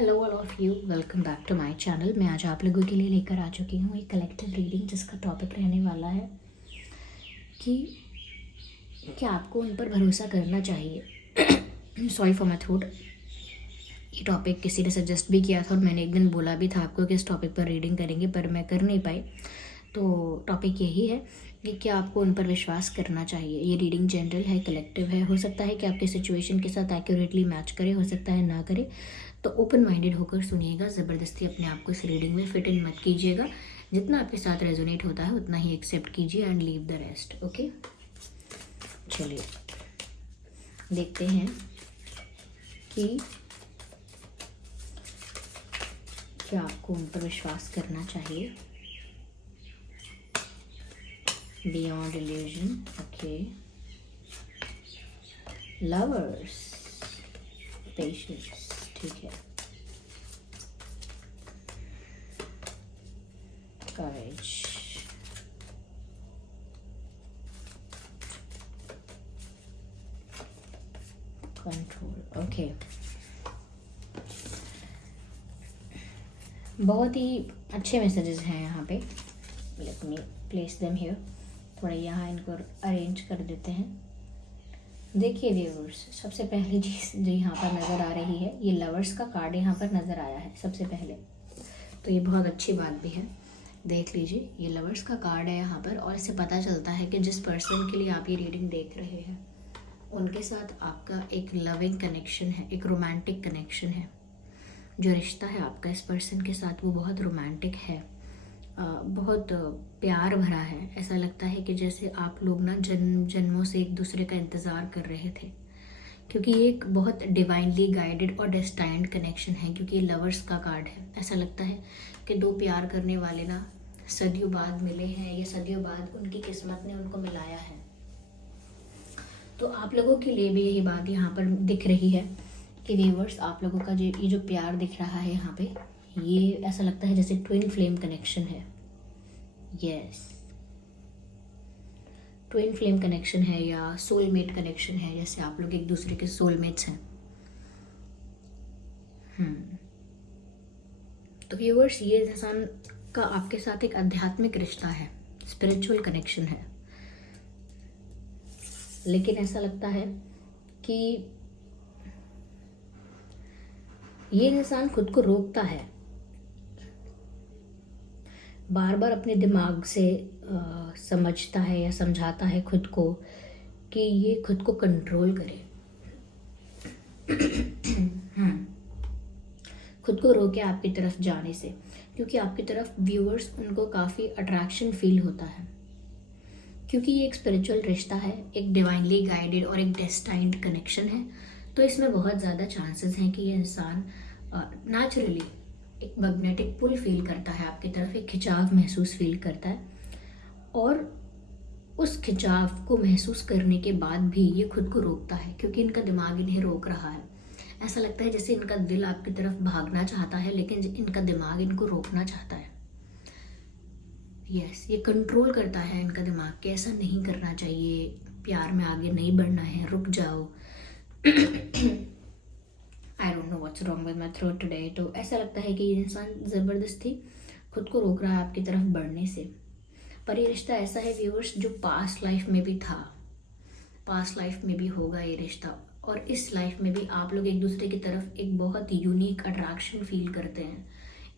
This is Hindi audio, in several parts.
Hello all of you, welcome back to my channel. मैं आज आप लोगों के लिए लेकर आ चुकी हूँ एक कलेक्टिव रीडिंग जिसका टॉपिक रहने वाला है कि क्या आपको उन पर भरोसा करना चाहिए। Sorry for my throat. ये टॉपिक किसी ने सजेस्ट भी किया था और मैंने एक दिन बोला भी था आपको कि इस टॉपिक पर रीडिंग करेंगे, पर मैं कर नहीं पाई। तो टॉपिक यही है कि क्या आपको उन पर विश्वास करना चाहिए। ये रीडिंग जनरल है, कलेक्टिव है। हो सकता है कि आपके सिचुएशन के साथ एक्यूरेटली मैच करे, हो सकता है ना करे। तो ओपन माइंडेड होकर सुनिएगा, ज़बरदस्ती अपने आप को इस रीडिंग में फिट इन मत कीजिएगा। जितना आपके साथ रेजोनेट होता है उतना ही एक्सेप्ट कीजिए and leave the rest. Okay, चलिए देखते हैं कि क्या आपको उन पर विश्वास करना चाहिए। Beyond illusion, okay. Lovers, patience, ठीक है। करेज, कंट्रोल, ओके। बहुत ही अच्छे मैसेजेस हैं यहाँ पे। Let me place them here. थोड़ा यहाँ इनको अरेंज कर देते हैं। देखिए व्यूअर्स, सबसे पहली चीज़ जो यहाँ पर नज़र आ रही है, ये लवर्स का कार्ड यहाँ पर नज़र आया है सबसे पहले। तो ये बहुत अच्छी बात भी है। देख लीजिए, ये लवर्स का कार्ड है यहाँ पर, और इससे पता चलता है कि जिस पर्सन के लिए आप ये रीडिंग देख रहे हैं उनके साथ आपका एक लविंग कनेक्शन है, एक रोमांटिक कनेक्शन है। जो रिश्ता है आपका इस पर्सन के साथ वो बहुत रोमांटिक है, बहुत प्यार भरा है। ऐसा लगता है कि जैसे आप लोग ना जन्म जन्मों से एक दूसरे का इंतज़ार कर रहे थे, क्योंकि ये एक बहुत डिवाइनली गाइडेड और डेस्टाइन्ड कनेक्शन है। क्योंकि ये लवर्स का कार्ड है। ऐसा लगता है कि दो प्यार करने वाले ना सदियों बाद मिले हैं, या सदियों बाद उनकी किस्मत ने उनको मिलाया है। तो आप लोगों के लिए भी यही बात यहाँ पर दिख रही है कि व्यूअर्स, आप लोगों का ये जो प्यार दिख रहा है यहाँ पे, ये ऐसा लगता है जैसे ट्विन फ्लेम कनेक्शन है। यस, ट्विन फ्लेम कनेक्शन है या सोलमेट कनेक्शन है, जैसे आप लोग एक दूसरे के सोलमेट्स हैं। तो व्यूअर्स, ये इंसान का आपके साथ एक आध्यात्मिक रिश्ता है, स्पिरिचुअल कनेक्शन है। लेकिन ऐसा लगता है कि ये इंसान खुद को रोकता है, बार बार अपने दिमाग से समझता है या समझाता है खुद को कि ये खुद को कंट्रोल करे। खुद को रोके आपकी तरफ जाने से, क्योंकि आपकी तरफ व्यूअर्स उनको काफ़ी अट्रैक्शन फील होता है। क्योंकि ये एक स्पिरिचुअल रिश्ता है, एक डिवाइनली गाइडेड और एक डेस्टाइन्ड कनेक्शन है। तो इसमें बहुत ज़्यादा चांसेस हैं कि ये इंसान नेचुरली एक मैग्नेटिक पुल फील करता है आपकी तरफ, एक खिंचाव महसूस फील करता है। और उस खिंचाव को महसूस करने के बाद भी ये खुद को रोकता है, क्योंकि इनका दिमाग इन्हें रोक रहा है। ऐसा लगता है जैसे इनका दिल आपकी तरफ भागना चाहता है, लेकिन इनका दिमाग इनको रोकना चाहता है। यस, ये कंट्रोल करता है इनका दिमाग कि ऐसा नहीं करना चाहिए, प्यार में आगे नहीं बढ़ना है, रुक जाओ। I don't know what's wrong with my throat today. तो ऐसा लगता है कि ये इंसान ज़बरदस्ती खुद को रोक रहा है आपकी तरफ बढ़ने से। पर ये रिश्ता ऐसा है व्यूअर्स, जो पास्ट लाइफ में भी था, पास्ट लाइफ में भी होगा ये रिश्ता, और इस लाइफ में भी आप लोग एक दूसरे की तरफ एक बहुत यूनिक अट्रैक्शन फील करते हैं।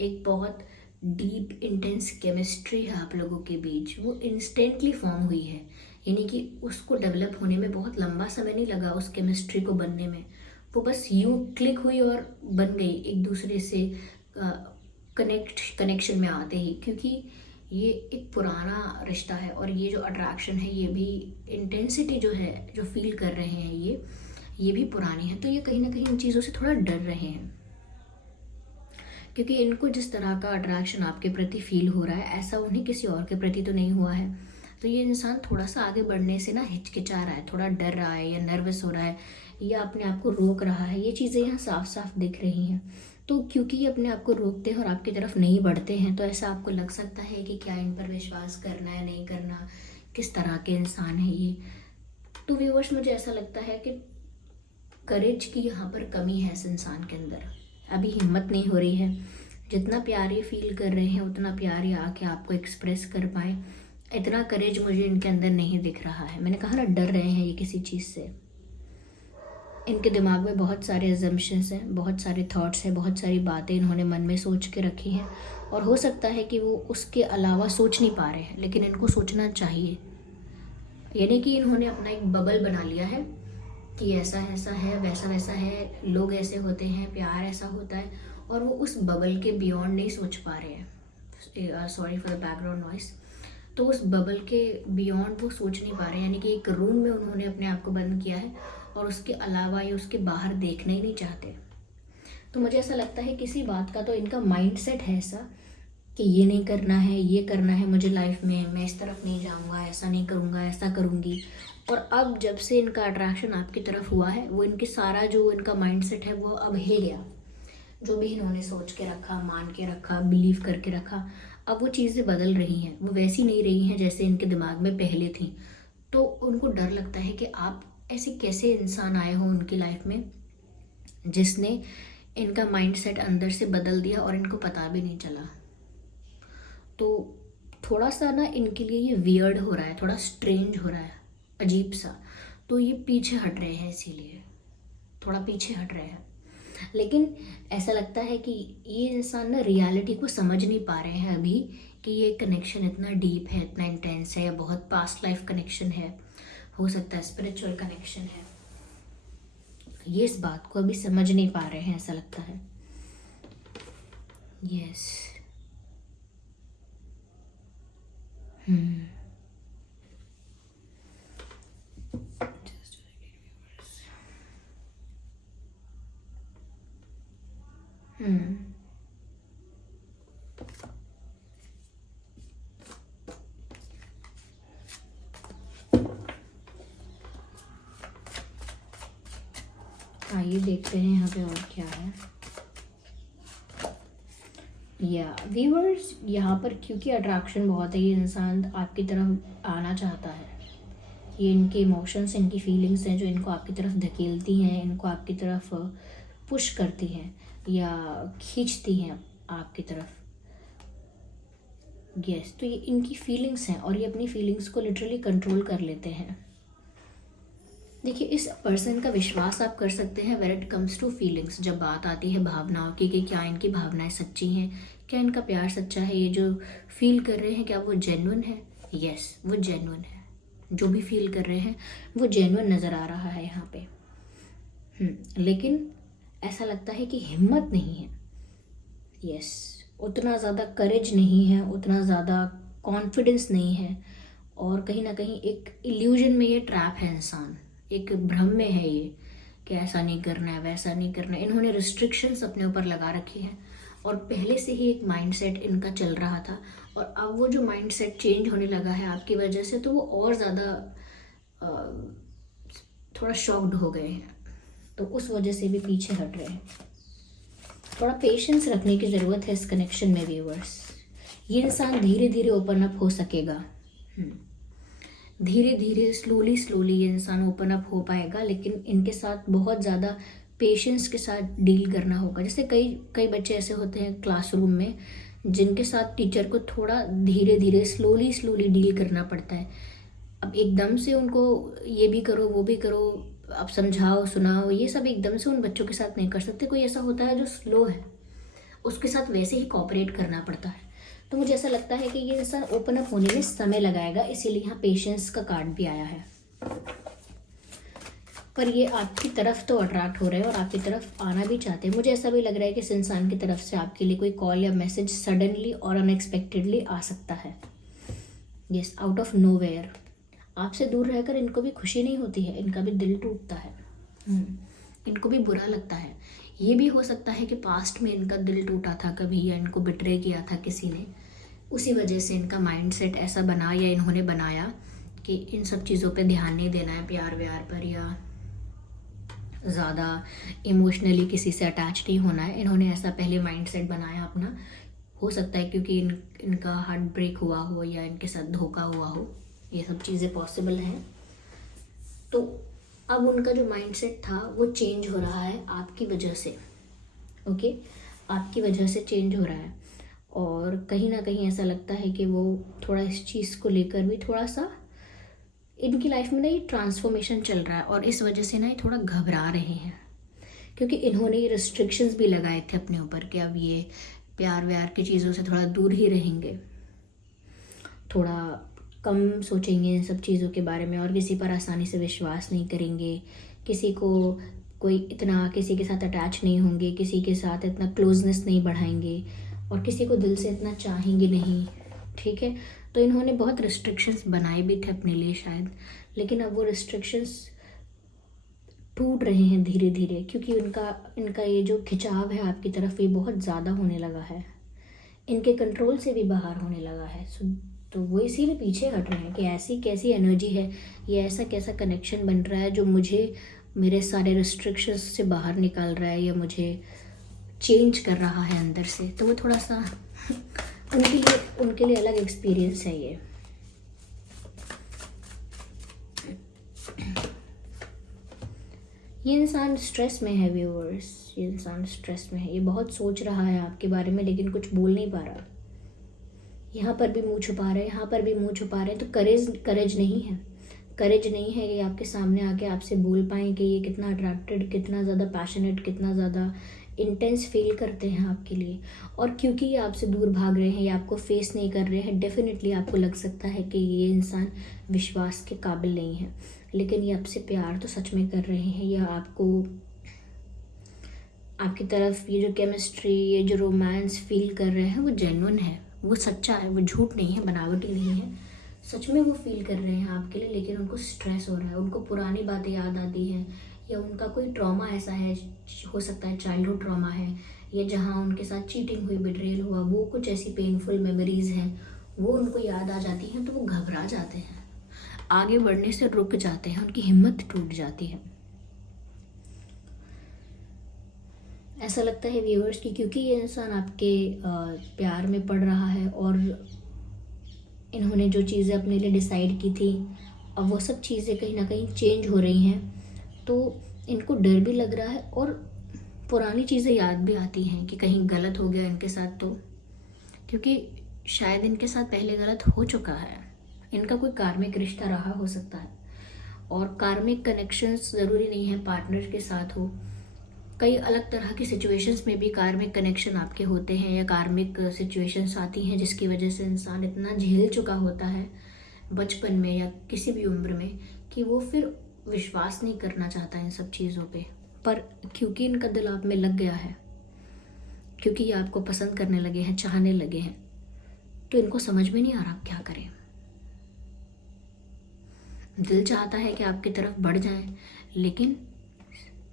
एक बहुत डीप इंटेंस केमिस्ट्री है आप लोगों के बीच, वो इंस्टेंटली फॉर्म हुई है। यानी कि उसको डेवलप होने में बहुत लंबा समय नहीं लगा, उस केमिस्ट्री को बनने में। वो बस यूं क्लिक हुई और बन गई एक दूसरे से कनेक्शन में आते ही। क्योंकि ये एक पुराना रिश्ता है, और ये जो अट्रैक्शन है, ये भी इंटेंसिटी जो है, जो फील कर रहे हैं ये भी पुरानी है। तो ये कहीं ना कहीं इन चीज़ों से थोड़ा डर रहे हैं, क्योंकि इनको जिस तरह का अट्रैक्शन आपके प्रति फील हो रहा है, ऐसा उन्हें किसी और के प्रति तो नहीं हुआ है। तो ये इंसान थोड़ा सा आगे बढ़ने से ना हिचकिचा रहा है, थोड़ा डर रहा है, या नर्वस हो रहा है, या अपने आप को रोक रहा है। ये चीज़ें यहाँ साफ साफ दिख रही हैं। तो क्योंकि ये अपने आप को रोकते हैं और आपकी तरफ नहीं बढ़ते हैं, तो ऐसा आपको लग सकता है कि क्या इन पर विश्वास करना है, नहीं करना, किस तरह के इंसान है ये। तो व्यूअर्स, मुझे ऐसा लगता है कि करेज की यहाँ पर कमी है इस इंसान के अंदर। अभी हिम्मत नहीं हो रही है। जितना प्यार ये फील कर रहे हैं उतना प्यार ये आके आपको एक्सप्रेस कर पाए, इतना करेज मुझे इनके अंदर नहीं दिख रहा है। मैंने कहा ना, डर रहे हैं ये किसी चीज़ से। इनके दिमाग में बहुत सारे अजम्पशंस हैं, बहुत सारे थॉट्स हैं, बहुत सारी बातें इन्होंने मन में सोच के रखी हैं, और हो सकता है कि वो उसके अलावा सोच नहीं पा रहे हैं, लेकिन इनको सोचना चाहिए। यानी कि इन्होंने अपना एक बबल बना लिया है कि ऐसा ऐसा है, वैसा वैसा है, लोग ऐसे होते हैं, प्यार ऐसा होता है, और वो उस बबल के बियॉन्ड नहीं सोच पा रहे हैं। Sorry for the background noise. तो उस बबल के बियॉन्ड वो सोच नहीं पा रहे हैं, यानी कि एक रूम में उन्होंने अपने आप को बंद किया है और उसके अलावा या उसके बाहर देखना ही नहीं चाहते। तो मुझे ऐसा लगता है किसी बात का तो इनका माइंडसेट है ऐसा कि ये नहीं करना है, ये करना है मुझे लाइफ में, मैं इस तरफ नहीं जाऊंगा, ऐसा नहीं करूंगा, ऐसा करूंगी। और अब जब से इनका अट्रैक्शन आपकी तरफ हुआ है, वो इनके सारा जो इनका माइंडसेट है वो अब हिल गया। जो भी इन्होंने सोच के रखा, मान के रखा, बिलीव करके रखा, अब वो चीज़ें बदल रही हैं। वो वैसी नहीं रही हैं जैसे इनके दिमाग में पहले थी। तो उनको डर लगता है कि आप ऐसे कैसे इंसान आए हो उनकी लाइफ में जिसने इनका माइंडसेट अंदर से बदल दिया और इनको पता भी नहीं चला। तो थोड़ा सा ना इनके लिए ये वियर्ड हो रहा है, थोड़ा स्ट्रेंज हो रहा है, अजीब सा। तो ये पीछे हट रहे हैं, इसीलिए थोड़ा पीछे हट रहे हैं। लेकिन ऐसा लगता है कि ये इंसान ना रियलिटी को समझ नहीं पा रहे हैं अभी, कि ये कनेक्शन इतना डीप है, इतना इंटेंस है, या बहुत पास्ट लाइफ कनेक्शन है, हो सकता है स्पिरिचुअल कनेक्शन है। ये इस बात को अभी समझ नहीं पा रहे हैं, ऐसा लगता है। यस। आइए देखते हैं यहाँ पे और क्या है। या व्यूअर्स, यहाँ पर क्योंकि अट्रैक्शन बहुत है, ये इंसान आपकी तरफ आना चाहता है। ये इनके इमोशंस, इनकी फीलिंग्स हैं जो इनको आपकी तरफ धकेलती हैं, इनको आपकी तरफ पुश करती हैं या खींचती हैं आपकी तरफ। यस, तो ये इनकी फीलिंग्स हैं और ये अपनी फीलिंग्स को लिटरली कंट्रोल कर लेते हैं। देखिए, इस पर्सन का विश्वास आप कर सकते हैं when it comes to feelings. जब बात आती है भावनाओं की कि क्या इनकी भावनाएं सच्ची हैं, क्या इनका प्यार सच्चा है, ये जो फील कर रहे हैं क्या वो जेन्युइन है। यस, वो जेन्युइन है। जो भी फील कर रहे हैं वो जेन्युइन नज़र आ रहा है यहाँ पे। लेकिन ऐसा लगता है कि हिम्मत नहीं है। यस, उतना ज़्यादा करेज नहीं है, उतना ज़्यादा कॉन्फिडेंस नहीं है, और कहीं ना कहीं एक इल्यूजन में ये ट्रैप है इंसान, एक भ्रम में है ये कि ऐसा नहीं करना है, वैसा नहीं करना है। इन्होंने रिस्ट्रिक्शंस अपने ऊपर लगा रखी हैं और पहले से ही एक माइंडसेट इनका चल रहा था, और अब वो जो माइंडसेट चेंज होने लगा है आपकी वजह से, तो वो और ज़्यादा थोड़ा शॉक्ड हो गए हैं, तो उस वजह से भी पीछे हट रहे हैं। थोड़ा पेशेंस रखने की ज़रूरत है इस कनेक्शन में व्यूअर्स। ये इंसान धीरे धीरे ओपन अप हो सकेगा, धीरे धीरे स्लोली ये इंसान ओपन अप हो पाएगा, लेकिन इनके साथ बहुत ज़्यादा पेशेंस के साथ डील करना होगा। जैसे कई बच्चे ऐसे होते हैं क्लासरूम में जिनके साथ टीचर को थोड़ा धीरे धीरे स्लोली डील करना पड़ता है। अब एकदम से उनको ये भी करो वो भी करो, अब समझाओ सुनाओ, ये सब एकदम से उन बच्चों के साथ नहीं कर सकते। कोई ऐसा होता है जो स्लो है, उसके साथ वैसे ही कोऑपरेट करना पड़ता है। तो मुझे ऐसा लगता है कि ये इंसान ओपन अप होने में समय लगाएगा, इसीलिए यहाँ पेशेंस का कार्ड भी आया है। पर ये आपकी तरफ तो अट्रैक्ट हो रहे हैं और आपकी तरफ आना भी चाहते हैं। मुझे ऐसा भी लग रहा है कि इस इंसान की तरफ से आपके लिए कोई कॉल या मैसेज सडनली और अनएक्सपेक्टेडली आ सकता है। Yes, out of nowhere. आपसे दूर रहकर इनको भी खुशी नहीं होती है, इनका भी दिल टूटता है, इनको भी बुरा लगता है। ये भी हो सकता है कि पास्ट में इनका दिल टूटा था कभी, या इनको बिट्रे किया था किसी ने, उसी वजह से इनका माइंडसेट ऐसा बना, या इन्होंने बनाया कि इन सब चीज़ों पे ध्यान नहीं देना है, प्यार व्यार पर, या ज़्यादा इमोशनली किसी से अटैच नहीं होना है। इन्होंने ऐसा पहले माइंडसेट बनाया अपना। हो सकता है क्योंकि इनका हार्ट ब्रेक हुआ हो या इनके साथ धोखा हुआ हो, ये सब चीज़ें पॉसिबल हैं। तो अब उनका जो माइंडसेट था वो चेंज हो रहा है आपकी वजह से। ओके, आपकी वजह से चेंज हो रहा है। और कहीं ना कहीं ऐसा लगता है कि वो थोड़ा इस चीज़ को लेकर भी थोड़ा सा इनकी लाइफ में ना ये ट्रांसफॉर्मेशन चल रहा है, और इस वजह से ना ये थोड़ा घबरा रहे हैं, क्योंकि इन्होंने ये रिस्ट्रिक्शंस भी लगाए थे अपने ऊपर कि अब ये प्यार व्यार की चीज़ों से थोड़ा दूर ही रहेंगे, थोड़ा कम सोचेंगे इन सब चीज़ों के बारे में, और किसी पर आसानी से विश्वास नहीं करेंगे, किसी को कोई इतना किसी के साथ अटैच नहीं होंगे, किसी के साथ इतना क्लोजनेस नहीं बढ़ाएंगे, और किसी को दिल से इतना चाहेंगे नहीं। ठीक है, तो इन्होंने बहुत रिस्ट्रिक्शंस बनाए भी थे अपने लिए शायद, लेकिन अब वो रिस्ट्रिक्शंस टूट रहे हैं धीरे धीरे, क्योंकि इनका इनका ये जो खिंचाव है आपकी तरफ ये बहुत ज़्यादा होने लगा है, इनके कंट्रोल से भी बाहर होने लगा है। तो वो इसीलिए पीछे हट रहे हैं कि ऐसी कैसी एनर्जी है, ये ऐसा कैसा कनेक्शन बन रहा है जो मुझे मेरे सारे रिस्ट्रिक्शंस से बाहर निकाल रहा है या मुझे चेंज कर रहा है अंदर से। तो वो थोड़ा सा उनके लिए अलग एक्सपीरियंस है ये इंसान स्ट्रेस में है व्यूअर्स, ये इंसान स्ट्रेस में है, ये बहुत सोच रहा है आपके बारे में लेकिन कुछ बोल नहीं पा रहा। यहाँ पर भी मुंह छुपा रहे हैं, यहाँ पर भी मुंह छुपा रहे हैं, तो करेज नहीं है, करेज नहीं है कि आपके सामने आके आपसे बोल पाएँ कि ये कितना अट्रैक्टेड, कितना ज़्यादा पैशनेट, कितना ज़्यादा इंटेंस फील करते हैं आपके लिए। और क्योंकि ये आपसे दूर भाग रहे हैं या आपको फेस नहीं कर रहे हैं, डेफिनेटली आपको लग सकता है कि ये इंसान विश्वास के काबिल नहीं है, लेकिन ये आपसे प्यार तो सच में कर रहे हैं, या आपको आपकी तरफ ये जो केमिस्ट्री, ये जो रोमांस फील कर रहे हैं वो जेन्युइन है, वो सच्चा है, वो झूठ नहीं है, बनावटी नहीं है, सच में वो फील कर रहे हैं आपके लिए। लेकिन उनको स्ट्रेस हो रहा है, उनको पुरानी बातें याद आती हैं, या उनका कोई ट्रॉमा ऐसा है, हो सकता है चाइल्डहुड ट्रॉमा है, या जहाँ उनके साथ चीटिंग हुई, बिट्रेयल हुआ, वो कुछ ऐसी पेनफुल मेमोरीज हैं वो उनको याद आ जाती हैं, तो वो घबरा जाते हैं, आगे बढ़ने से रुक जाते हैं, उनकी हिम्मत टूट जाती है। ऐसा लगता है व्यूअर्स कि क्योंकि ये इंसान आपके प्यार में पड़ रहा है और इन्होंने जो चीज़ें अपने लिए डिसाइड की थी, अब वो सब चीज़ें कहीं ना कहीं चेंज हो रही हैं, तो इनको डर भी लग रहा है और पुरानी चीज़ें याद भी आती हैं कि कहीं गलत हो गया इनके साथ, तो क्योंकि शायद इनके साथ पहले गलत हो चुका है, इनका कोई कार्मिक रिश्ता रहा हो सकता है। और कार्मिक कनेक्शंस ज़रूरी नहीं है पार्टनर के साथ हो, कई अलग तरह की सिचुएशंस में भी कार्मिक कनेक्शन आपके होते हैं, या कार्मिक सिचुएशंस आती हैं जिसकी वजह से इंसान इतना झेल चुका होता है बचपन में या किसी भी उम्र में कि वो फिर विश्वास नहीं करना चाहता इन सब चीज़ों पे। पर क्योंकि इनका दिल आप में लग गया है, क्योंकि ये आपको पसंद करने लगे हैं, चाहने लगे हैं, तो इनको समझ में नहीं आ रहा क्या करें। दिल चाहता है कि आपकी तरफ बढ़ जाएं, लेकिन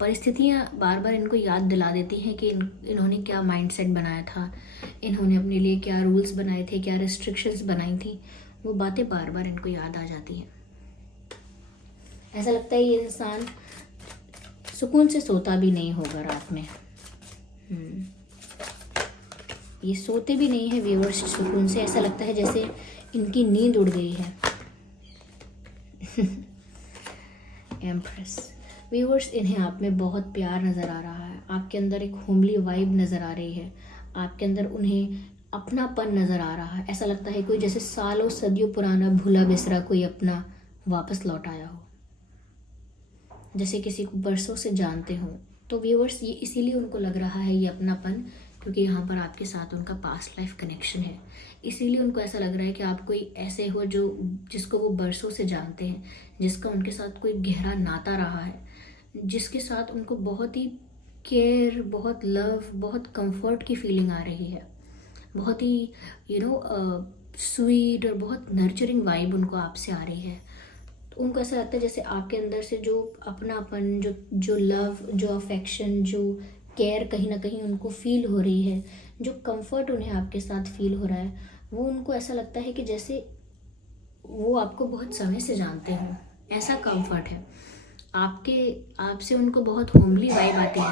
परिस्थितियाँ बार बार इनको याद दिला देती हैं कि इन्होंने क्या माइंडसेट बनाया था, इन्होंने अपने लिए क्या रूल्स बनाए थे, क्या रिस्ट्रिक्शंस बनाई थी, वो बातें बार बार इनको याद आ जाती हैं। ऐसा लगता है ये इंसान सुकून से सोता भी नहीं होगा रात में। ये सोते भी नहीं है व्यूअर्स सुकून से, ऐसा लगता है जैसे इनकी नींद उड़ गई है। एम्प्रेस व्यूअर्स, इन्हें आप में बहुत प्यार नज़र आ रहा है, आपके अंदर एक होमली वाइब नज़र आ रही है, आपके अंदर उन्हें अपनापन नज़र आ रहा है। ऐसा लगता है कोई जैसे सालों सदियों पुराना भूला बिसरा कोई अपना वापस लौट आया हो, जैसे किसी को बरसों से जानते हो। तो व्यूअर्स, ये इसीलिए उनको लग रहा है ये अपनापन, क्योंकि यहाँ पर आपके साथ उनका पास्ट लाइफ कनेक्शन है, इसीलिए उनको ऐसा लग रहा है कि आप कोई ऐसे हो जो जिसको वो बरसों से जानते हैं, जिसका उनके साथ कोई गहरा नाता रहा है, जिसके साथ उनको बहुत ही केयर, बहुत लव, बहुत कंफर्ट की फीलिंग आ रही है, बहुत ही स्वीट और बहुत नर्चरिंग वाइब उनको आपसे आ रही है। तो उनको ऐसा लगता है जैसे आपके अंदर से जो अपनापन, जो लव, जो अफेक्शन, जो केयर कहीं ना कहीं उनको फील हो रही है, जो कंफर्ट उन्हें आपके साथ फील हो रहा है, वो उनको ऐसा लगता है कि जैसे वो आपको बहुत समय से जानते हो, ऐसा कंफर्ट है आपसे उनको बहुत होमली वाइब आती है,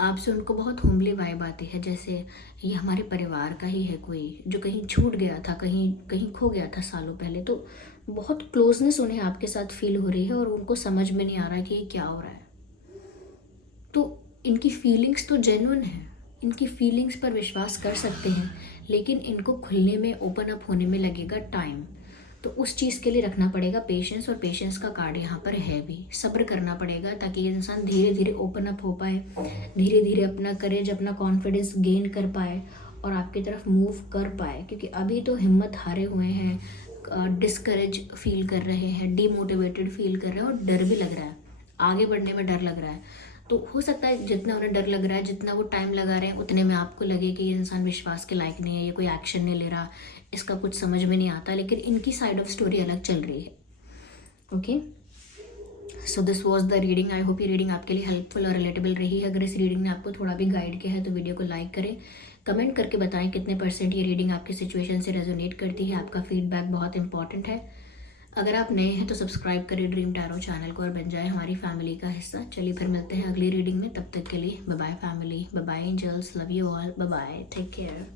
आपसे उनको बहुत होमली वाइब आती है, जैसे ये हमारे परिवार का ही है कोई जो कहीं छूट गया था, कहीं खो गया था सालों पहले। तो बहुत क्लोजनेस उन्हें आपके साथ फील हो रही है और उनको समझ में नहीं आ रहा कि ये क्या हो रहा है। तो इनकी फीलिंग्स तो जेन्युइन है, इनकी फीलिंग्स पर विश्वास कर सकते हैं, लेकिन इनको खुलने में, ओपन अप होने में लगेगा टाइम। तो उस चीज़ के लिए रखना पड़ेगा पेशेंस, और पेशेंस का कार्ड यहाँ पर है भी। सब्र करना पड़ेगा ताकि ये इंसान धीरे धीरे ओपन अप हो पाए, धीरे धीरे अपना करेज, अपना कॉन्फिडेंस गेन कर पाए और आपकी तरफ मूव कर पाए। क्योंकि अभी तो हिम्मत हारे हुए हैं, डिस्करेज फील कर रहे हैं, डीमोटिवेटेड फील कर रहे हैं और डर भी लग रहा है, आगे बढ़ने में डर लग रहा है। तो हो सकता है जितना उन्हें डर लग रहा है, जितना वो टाइम लगा रहे हैं, उतने में आपको लगे कि ये इंसान विश्वास के लायक नहीं है, ये कोई एक्शन नहीं ले रहा, इसका कुछ समझ में नहीं आता। लेकिन इनकी साइड ऑफ स्टोरी अलग चल रही है। Okay, so this was the reading. I hope ये रीडिंग आपके लिए हेल्पफुल और रिलेटेबल रही है। अगर इस रीडिंग ने आपको थोड़ा भी गाइड किया है तो वीडियो को लाइक करें, कमेंट करके बताएं कितने % ये रीडिंग आपकी सिचुएशन से रेजोनेट करती है। आपका फीडबैक बहुत इंपॉर्टेंट है। अगर आप नए हैं तो सब्सक्राइब करें ड्रीम टैरो चैनल को और बन जाए हमारी फैमिली का हिस्सा। चलिए फिर मिलते हैं अगली रीडिंग में, तब तक के लिए bye bye family, bye bye angels, love you all, bye bye, take care.